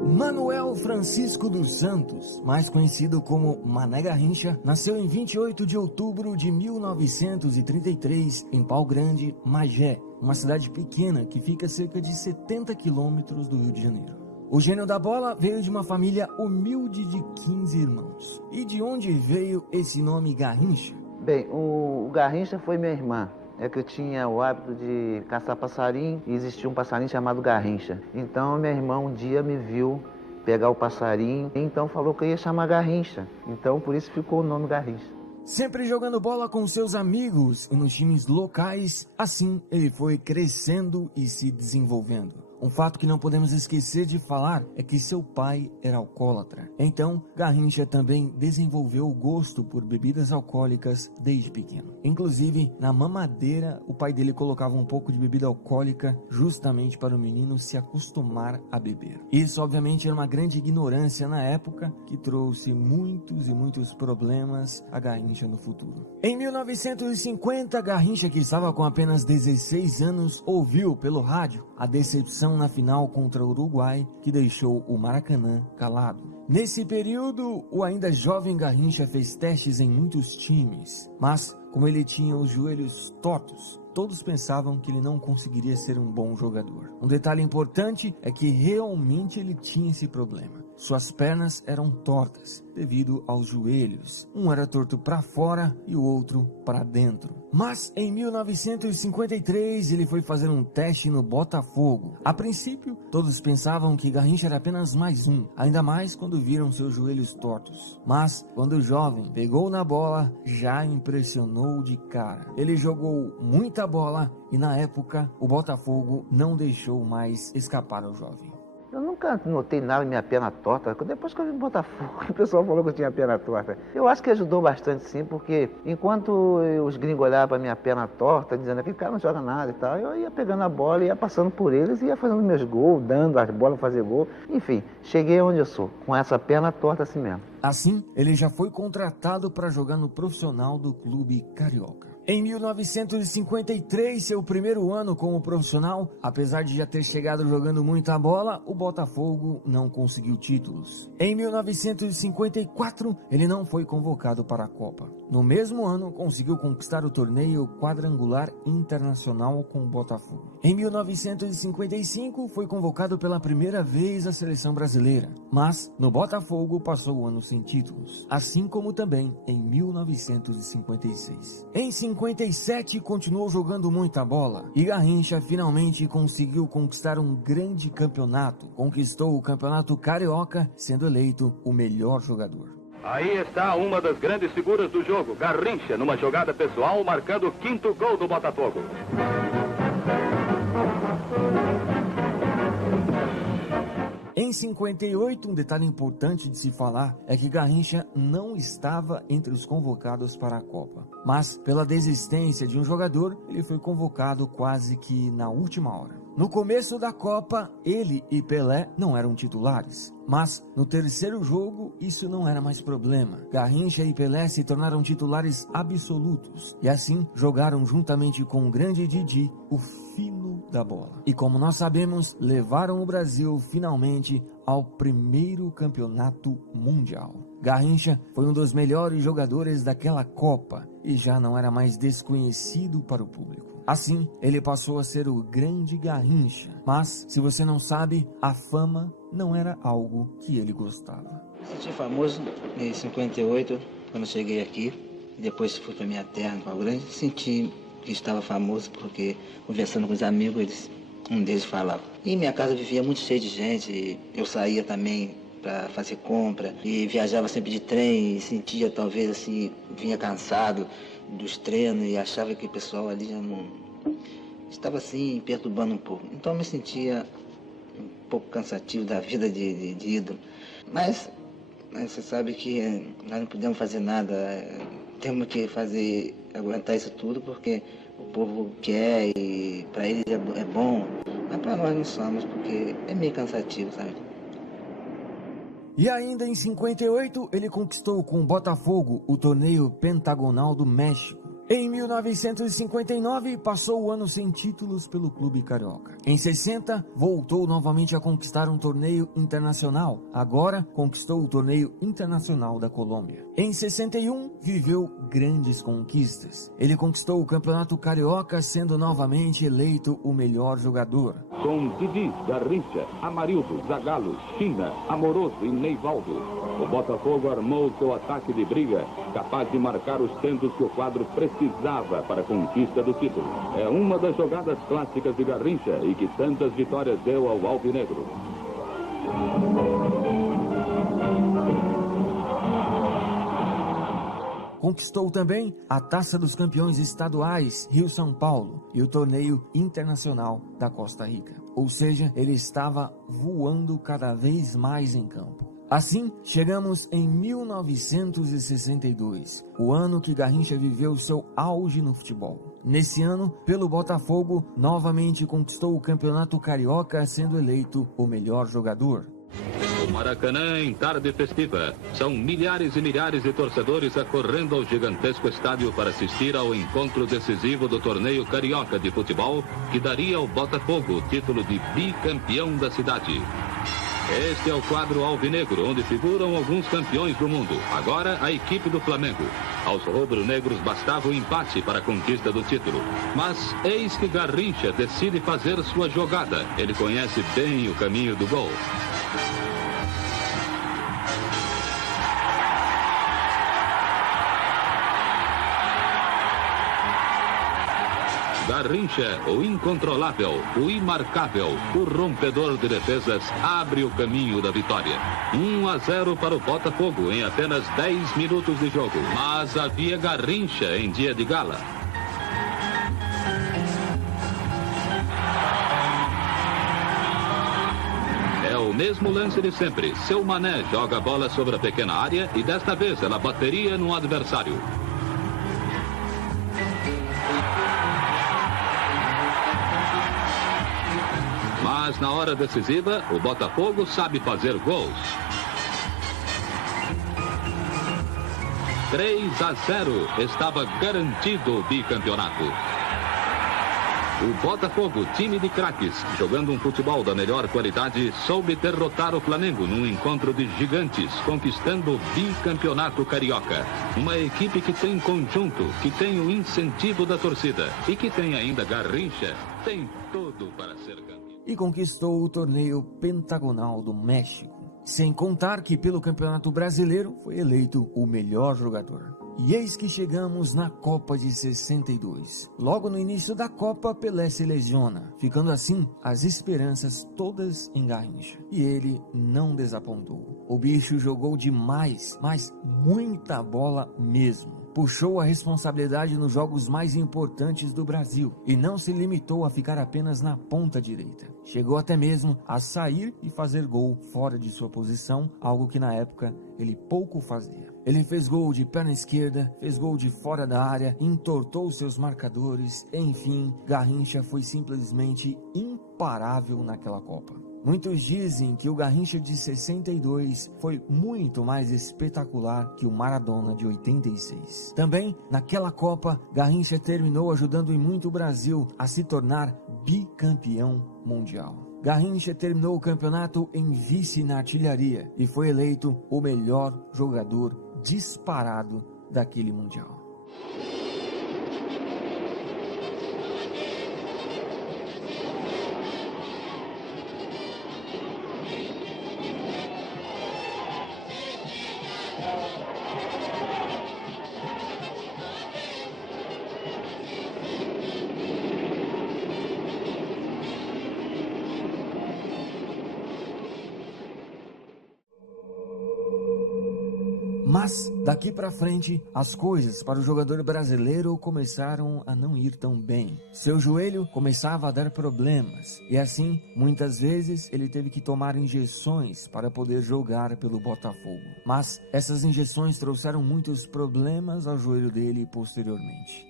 Manuel Francisco dos Santos, mais conhecido como Mané Garrincha, nasceu em 28 de outubro de 1933 em Pau Grande, Magé, uma cidade pequena que fica a cerca de 70 quilômetros do Rio de Janeiro. O gênio da bola veio de uma família humilde de 15 irmãos. E de onde veio esse nome Garrincha? Bem, o Garrincha foi minha irmã. É que eu tinha o hábito de caçar passarinho e existia um passarinho chamado Garrincha. Então minha irmã um dia me viu pegar o passarinho e então falou que eu ia chamar Garrincha. Então por isso ficou o nome Garrincha. Sempre jogando bola com seus amigos e nos times locais, assim ele foi crescendo e se desenvolvendo. Um fato que não podemos esquecer de falar é que seu pai era alcoólatra. Então, Garrincha também desenvolveu o gosto por bebidas alcoólicas desde pequeno. Inclusive, na mamadeira, o pai dele colocava um pouco de bebida alcoólica justamente para o menino se acostumar a beber. Isso, obviamente, era uma grande ignorância na época que trouxe muitos e muitos problemas a Garrincha no futuro. Em 1950, Garrincha, que estava com apenas 16 anos, ouviu pelo rádio a decepção na final contra o Uruguai, que deixou o Maracanã calado. Nesse período, o ainda jovem Garrincha fez testes em muitos times, mas como ele tinha os joelhos tortos, todos pensavam que ele não conseguiria ser um bom jogador. Um detalhe importante é que realmente ele tinha esse problema. Suas pernas eram tortas devido aos joelhos. Um era torto para fora e o outro para dentro. Mas em 1953 ele foi fazer um teste no Botafogo. A princípio, todos pensavam que Garrincha era apenas mais um, ainda mais quando viram seus joelhos tortos. Mas quando o jovem pegou na bola, já impressionou de cara. Ele jogou muita bola e na época o Botafogo não deixou mais escapar ao jovem. Eu nunca notei nada na minha perna torta. Depois que eu vim no Botafogo, o pessoal falou que eu tinha a perna torta. Eu acho que ajudou bastante sim, porque enquanto os gringos olhavam a minha perna torta, dizendo que cara não joga nada e tal, eu ia pegando a bola, ia passando por eles, ia fazendo meus gols, dando as bolas para fazer gol. Enfim, cheguei onde eu sou, com essa perna torta assim mesmo. Assim, ele já foi contratado para jogar no profissional do clube carioca. Em 1953, seu primeiro ano como profissional, apesar de já ter chegado jogando muita bola, o Botafogo não conseguiu títulos. Em 1954, ele não foi convocado para a Copa. No mesmo ano, conseguiu conquistar o torneio quadrangular internacional com o Botafogo. Em 1955, foi convocado pela primeira vez à seleção brasileira, mas no Botafogo passou o ano sem títulos, assim como também em 1956. Em 57 continuou jogando muita bola e Garrincha finalmente conseguiu conquistar um grande campeonato. Conquistou o Campeonato Carioca, sendo eleito o melhor jogador. Aí está uma das grandes figuras do jogo, Garrincha, numa jogada pessoal, marcando o 5º gol do Botafogo. Em 58, um detalhe importante de se falar é que Garrincha não estava entre os convocados para a Copa. Mas, pela desistência de um jogador, ele foi convocado quase que na última hora. No começo da Copa, ele e Pelé não eram titulares. Mas, no terceiro jogo, isso não era mais problema. Garrincha e Pelé se tornaram titulares absolutos. E assim, jogaram juntamente com o grande Didi, o fino da bola. E como nós sabemos, levaram o Brasil finalmente ao primeiro campeonato mundial. Garrincha foi um dos melhores jogadores daquela Copa e já não era mais desconhecido para o público. Assim, ele passou a ser o grande Garrincha. Mas, se você não sabe, a fama não era algo que ele gostava. Me senti famoso em 58, quando cheguei aqui. Depois fui para minha terra, no Pau Grande. Senti que estava famoso porque, conversando com os amigos, um deles falava. E minha casa vivia muito cheia de gente. Eu saía também para fazer compra e viajava sempre de trem e sentia talvez assim, vinha cansado dos treinos e achava que o pessoal ali já não estava assim perturbando um pouco. Então eu me sentia um pouco cansativo da vida de ídolo. Mas você sabe que nós não podemos fazer nada, temos que aguentar isso tudo porque o povo quer e para eles é bom, mas para nós não somos porque é meio cansativo, sabe? E ainda em 58, ele conquistou com o Botafogo o torneio pentagonal do México. Em 1959, passou o ano sem títulos pelo clube carioca. Em 60, voltou novamente a conquistar um torneio internacional. Agora, conquistou o torneio internacional da Colômbia. Em 61, viveu grandes conquistas. Ele conquistou o campeonato carioca, sendo novamente eleito o melhor jogador. Com Didi, Garrincha, Amarildo, Zagallo, China, Amoroso e Neivaldo, o Botafogo armou seu ataque de briga, capaz de marcar os tentos que o quadro precisava para a conquista do título. É uma das jogadas clássicas de Garrincha e que tantas vitórias deu ao alvinegro. Conquistou também a Taça dos Campeões Estaduais Rio-São Paulo e o Torneio Internacional da Costa Rica. Ou seja, ele estava voando cada vez mais em campo. Assim, chegamos em 1962, o ano que Garrincha viveu seu auge no futebol. Nesse ano, pelo Botafogo, novamente conquistou o Campeonato Carioca, sendo eleito o melhor jogador. O Maracanã em tarde festiva. São milhares e milhares de torcedores acorrendo ao gigantesco estádio para assistir ao encontro decisivo do torneio carioca de futebol, que daria ao Botafogo o título de bicampeão da cidade. Este é o quadro alvinegro, onde figuram alguns campeões do mundo. Agora, a equipe do Flamengo. Aos rubro-negros bastava o empate para a conquista do título. Mas eis que Garrincha decide fazer sua jogada. Ele conhece bem o caminho do gol. Garrincha, o incontrolável, o imarcável, o rompedor de defesas, abre o caminho da vitória. 1-0 para o Botafogo em apenas 10 minutos de jogo. Mas havia Garrincha em dia de gala. É o mesmo lance de sempre. Seu Mané joga a bola sobre a pequena área e desta vez ela bateria no adversário. Mas na hora decisiva, o Botafogo sabe fazer gols. 3-0, estava garantido o bicampeonato. O Botafogo, time de craques, jogando um futebol da melhor qualidade, soube derrotar o Flamengo num encontro de gigantes, conquistando o bicampeonato carioca. Uma equipe que tem conjunto, que tem o incentivo da torcida e que tem ainda Garrincha, tem tudo para ser campeão. E conquistou o torneio pentagonal do México. Sem contar que pelo Campeonato Brasileiro foi eleito o melhor jogador. E eis que chegamos na Copa de 62. Logo no início da Copa, Pelé se lesiona, ficando assim as esperanças todas em Garrincha. E ele não desapontou. O bicho jogou demais, mas muita bola mesmo. Puxou a responsabilidade nos jogos mais importantes do Brasil e não se limitou a ficar apenas na ponta direita. Chegou até mesmo a sair e fazer gol fora de sua posição, algo que na época ele pouco fazia. Ele fez gol de perna esquerda, fez gol de fora da área, entortou seus marcadores, enfim, Garrincha foi simplesmente imparável naquela Copa. Muitos dizem que o Garrincha de 62 foi muito mais espetacular que o Maradona de 86. Também, naquela Copa, Garrincha terminou ajudando em muito o Brasil a se tornar bicampeão mundial. Garrincha terminou o campeonato em vice na artilharia e foi eleito o melhor jogador disparado daquele mundial. Mas, daqui para frente, as coisas para o jogador brasileiro começaram a não ir tão bem. Seu joelho começava a dar problemas e assim, muitas vezes, ele teve que tomar injeções para poder jogar pelo Botafogo. Mas essas injeções trouxeram muitos problemas ao joelho dele posteriormente.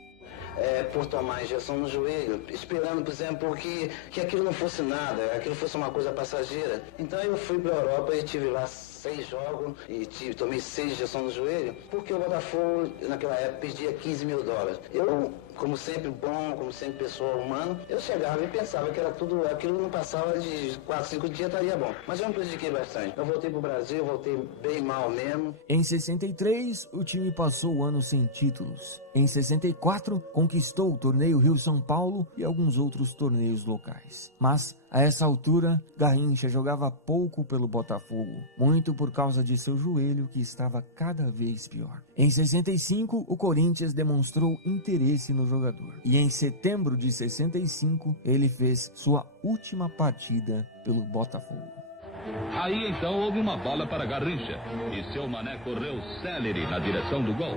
por tomar injeção no joelho, esperando, por exemplo, que aquilo não fosse nada, aquilo fosse uma coisa passageira. Então eu fui para a Europa e tive lá 6 jogos e tomei 6 injeções no joelho, porque o Botafogo, naquela época, pedia $15 mil. Eu, como sempre bom, como sempre pessoa humana, eu chegava e pensava que era tudo, aquilo não passava de 4, 5 dias, estaria bom. Mas eu me prejudiquei bastante. Eu voltei para o Brasil, voltei bem mal mesmo. Em 63, o time passou o ano sem títulos. Em 64, conquistou o torneio Rio-São Paulo e alguns outros torneios locais. Mas, a essa altura, Garrincha jogava pouco pelo Botafogo, muito por causa de seu joelho que estava cada vez pior. Em 65, o Corinthians demonstrou interesse no jogador. E em setembro de 65, ele fez sua última partida pelo Botafogo. Aí então houve uma bola para Garrincha e seu Mané correu célere na direção do gol.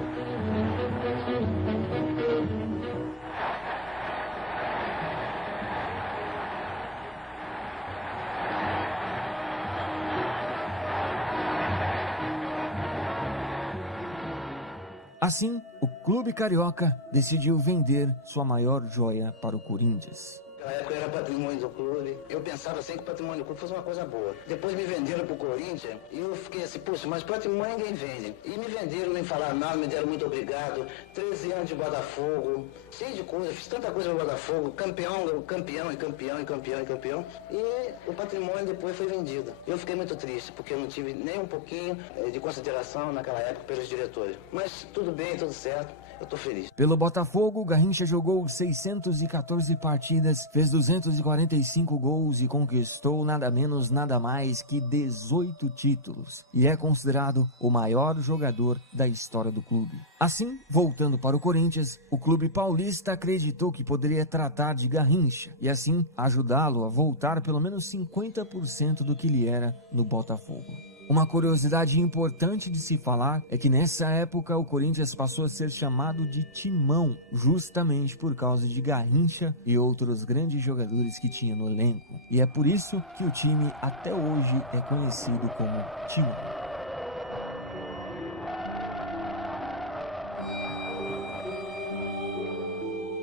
Assim, o clube carioca decidiu vender sua maior joia para o Corinthians. Naquela época era patrimônio do clube. Eu pensava assim que o patrimônio do clube fosse uma coisa boa. Depois me venderam pro Corinthians e eu fiquei assim, puxa, mas patrimônio ninguém vende. E me venderam, nem falaram nada, me deram muito obrigado. 13 anos de Botafogo, cheio de coisa, fiz tanta coisa no Botafogo, campeão. E o patrimônio depois foi vendido. Eu fiquei muito triste, porque eu não tive nem um pouquinho de consideração naquela época pelos diretores. Mas tudo bem, tudo certo. Eu tô feliz. Pelo Botafogo, Garrincha jogou 614 partidas, fez 245 gols e conquistou nada menos, nada mais que 18 títulos. E é considerado o maior jogador da história do clube. Assim, voltando para o Corinthians, o clube paulista acreditou que poderia tratar de Garrincha e assim ajudá-lo a voltar pelo menos 50% do que ele era no Botafogo. Uma curiosidade importante de se falar é que nessa época o Corinthians passou a ser chamado de Timão, justamente por causa de Garrincha e outros grandes jogadores que tinha no elenco. E é por isso que o time até hoje é conhecido como Timão.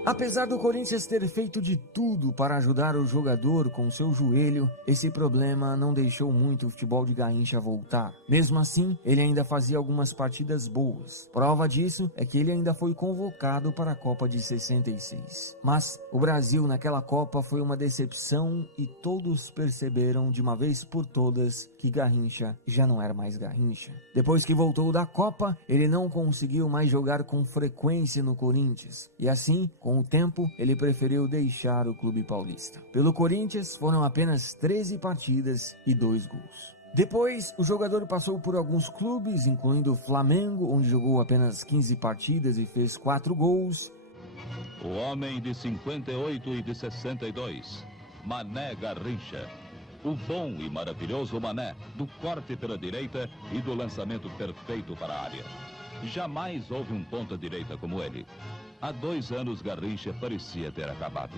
Apesar do Corinthians ter feito de tudo para ajudar o jogador com seu joelho, esse problema não deixou muito o futebol de Garrincha voltar. Mesmo assim, ele ainda fazia algumas partidas boas. Prova disso é que ele ainda foi convocado para a Copa de 66. Mas o Brasil naquela Copa foi uma decepção e todos perceberam de uma vez por todas que Garrincha já não era mais Garrincha. Depois que voltou da Copa, ele não conseguiu mais jogar com frequência no Corinthians. E assim, com o tempo, ele preferiu deixar o clube paulista. Pelo Corinthians, foram apenas 13 partidas e 2 gols. Depois, o jogador passou por alguns clubes, incluindo o Flamengo, onde jogou apenas 15 partidas e fez 4 gols. O homem de 58 e de 62, Mané Garrincha. O bom e maravilhoso Mané, do corte pela direita e do lançamento perfeito para a área. Jamais houve um ponta-direita como ele. Há 2 anos, Garrincha parecia ter acabado.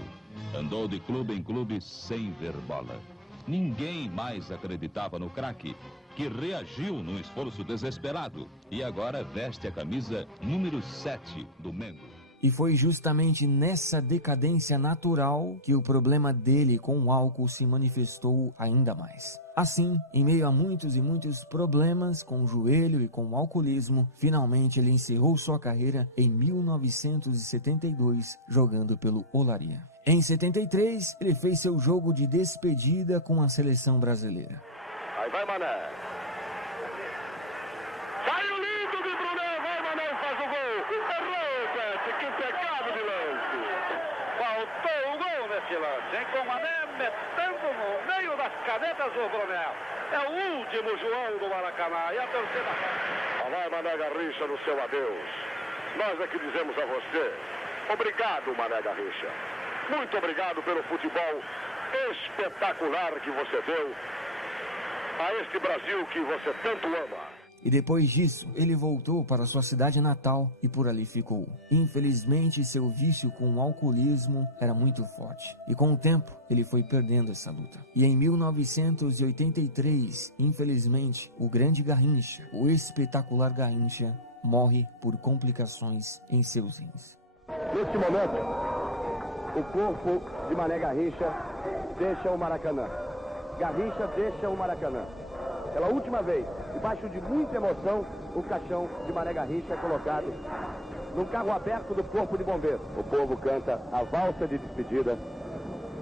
Andou de clube em clube sem ver bola. Ninguém mais acreditava no craque, que reagiu num esforço desesperado e agora veste a camisa número 7 do Mengo. E foi justamente nessa decadência natural que o problema dele com o álcool se manifestou ainda mais. Assim, em meio a muitos e muitos problemas com o joelho e com o alcoolismo, finalmente ele encerrou sua carreira em 1972, jogando pelo Olaria. Em 73, ele fez seu jogo de despedida com a seleção brasileira. Aí vai Mané. Saiu lindo de Brunet, vai Mané, faz o gol. Errou, Pet, que pecado de lance. Faltou o gol nesse lance, hein? Com o Mané metendo no meio das canetas do Brunet. É o último João do Maracanã e a torcida. Vai Mané Garrincha no seu adeus. Nós é que dizemos a você, obrigado Mané Garrincha. Muito obrigado pelo futebol espetacular que você deu a este Brasil que você tanto ama. E depois disso, ele voltou para sua cidade natal e por ali ficou. Infelizmente, seu vício com o alcoolismo era muito forte. E com o tempo, ele foi perdendo essa luta. E em 1983, infelizmente, o grande Garrincha, o espetacular Garrincha, morre por complicações em seus rins. Neste momento, o corpo de Mané Garrincha deixa o Maracanã. Garrincha deixa o Maracanã. Pela última vez, debaixo de muita emoção, o caixão de Mané Garrincha é colocado num carro aberto do Corpo de Bombeiros. O povo canta a valsa de despedida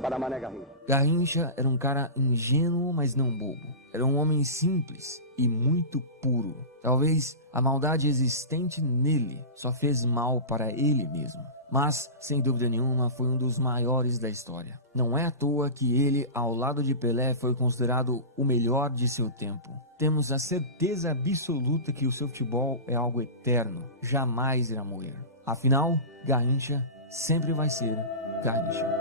para Mané Garrincha. Garrincha era um cara ingênuo, mas não bobo. Era um homem simples e muito puro. Talvez a maldade existente nele só fez mal para ele mesmo. Mas, sem dúvida nenhuma, foi um dos maiores da história. Não é à toa que ele, ao lado de Pelé, foi considerado o melhor de seu tempo. Temos a certeza absoluta que o seu futebol é algo eterno, jamais irá morrer. Afinal, Garrincha sempre vai ser Garrincha.